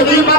这不是你发